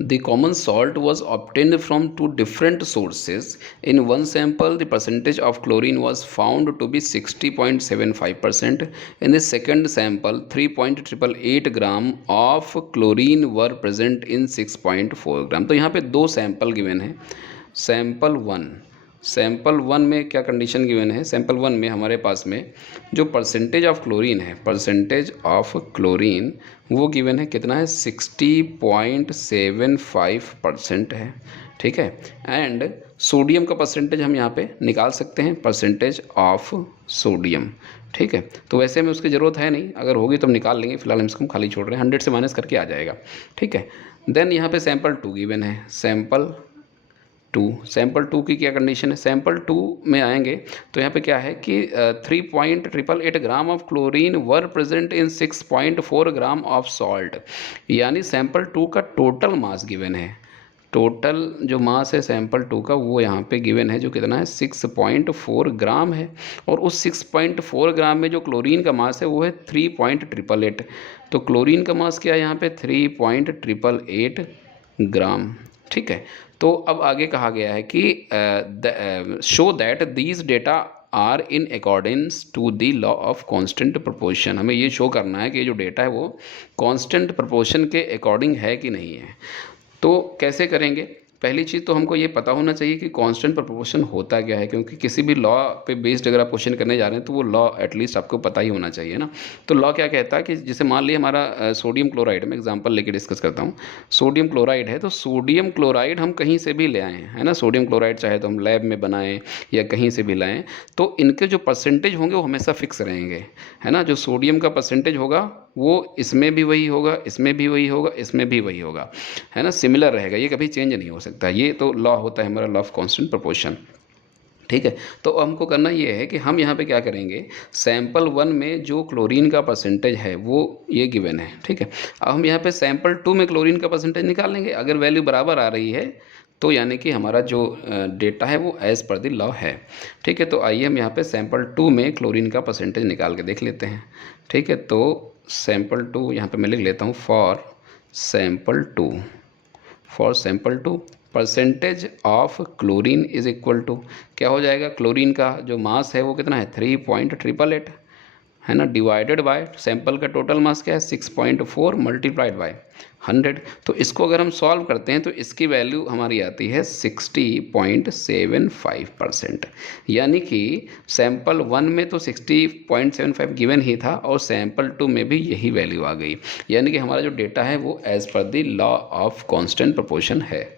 The common salt was obtained from two different sources. In one sample, the percentage of chlorine was found to be 60.75%. In the second sample, 3.888 gram of chlorine were present in 6.4 ग्राम। तो यहाँ पे दो sample given है। Sample one में क्या condition given है? Sample one में हमारे पास में जो परसेंटेज ऑफ क्लोरीन है, परसेंटेज ऑफ क्लोरीन वो गिवन है कितना है? 60.75% है, ठीक है। एंड सोडियम का परसेंटेज हम यहाँ पे निकाल सकते हैं, परसेंटेज ऑफ सोडियम, ठीक है। तो वैसे में उसकी ज़रूरत है नहीं, अगर होगी तो हम निकाल लेंगे, फिलहाल हम इसको खाली छोड़ रहे हैं, 100 से माइनस करके आ जाएगा, ठीक है। देन यहाँ पे सैंपल टू गिवन है, सैंपल टू की क्या कंडीशन है? सैंपल टू में आएंगे तो यहाँ पे क्या है कि 3.888 gram of chlorine were present in 6.4 gram of salt, यानी सैंपल टू का टोटल मास गिवन है। टोटल जो मास है सैंपल टू का वो यहाँ पे गिवन है, जो कितना है? 6.4 ग्राम है। और उस 6.4 ग्राम में जो क्लोरीन का मास है वो है 3.888। तो क्लोरीन का मास क्या है यहाँ पे? 3.888 ग्राम, ठीक है। तो अब आगे कहा गया है कि show that these data are in accordance to the law of constant proportion. हमें ये शो करना है कि जो डेटा है वो कांस्टेंट प्रोपोर्शन के अकॉर्डिंग है कि नहीं है। तो कैसे करेंगे? पहली चीज़ तो हमको ये पता होना चाहिए कि कांस्टेंट प्रोपोर्शन होता क्या है, क्योंकि किसी भी लॉ पे बेस्ड अगर आप क्वेश्चन करने जा रहे हैं तो वो लॉ एटलीस्ट आपको पता ही होना चाहिए ना। तो लॉ क्या कहता है कि जैसे मान लिया हमारा सोडियम क्लोराइड, में एग्जांपल लेके डिस्कस करता हूँ। सोडियम क्लोराइड है तो सोडियम क्लोराइड हम कहीं से भी ले आएँ, है ना। सोडियम क्लोराइड चाहे तो हम लैब में बनाएं या कहीं से भी लाएँ, तो इनके जो परसेंटेज होंगे वो हमेशा फिक्स रहेंगे, है ना। जो सोडियम का परसेंटेज होगा वो इसमें भी वही होगा, इसमें भी वही होगा, इसमें भी वही होगा, है ना। सिमिलर रहेगा, ये कभी चेंज नहीं हो सकता। ये तो लॉ होता है हमारा, लॉ ऑफ कांस्टेंट प्रोपोर्शन, ठीक है। तो हमको करना ये है कि हम यहाँ पे क्या करेंगे, सैंपल वन में जो क्लोरीन का परसेंटेज है वो ये गिवन है, ठीक है। अब हम यहाँ पे सैंपल टू में क्लोरीन का परसेंटेज निकालेंगे। अगर वैल्यू बराबर आ रही है तो यानी कि हमारा जो डेटा है वो एज़ पर द लॉ है, ठीक है। तो आइए हम यहाँ पे सैंपल टू में क्लोरीन का परसेंटेज निकाल के देख लेते हैं, ठीक है। तो सैंपल टू यहाँ पे मैं लिख लेता हूँ, for sample two percentage of chlorine is equal to क्या हो जाएगा? क्लोरीन का जो मास है वो कितना है? 3.888, है ना, डिवाइडेड बाय सैंपल का टोटल मास क्या है? 6.4 मल्टीप्लाइड बाय 100। तो इसको अगर हम सॉल्व करते हैं तो इसकी वैल्यू हमारी आती है 60.75%, यानी कि सैंपल वन में तो 60.75 गिवन ही था और सैंपल टू में भी यही वैल्यू आ गई, यानी कि हमारा जो डेटा है वो as per the law of constant proportion है।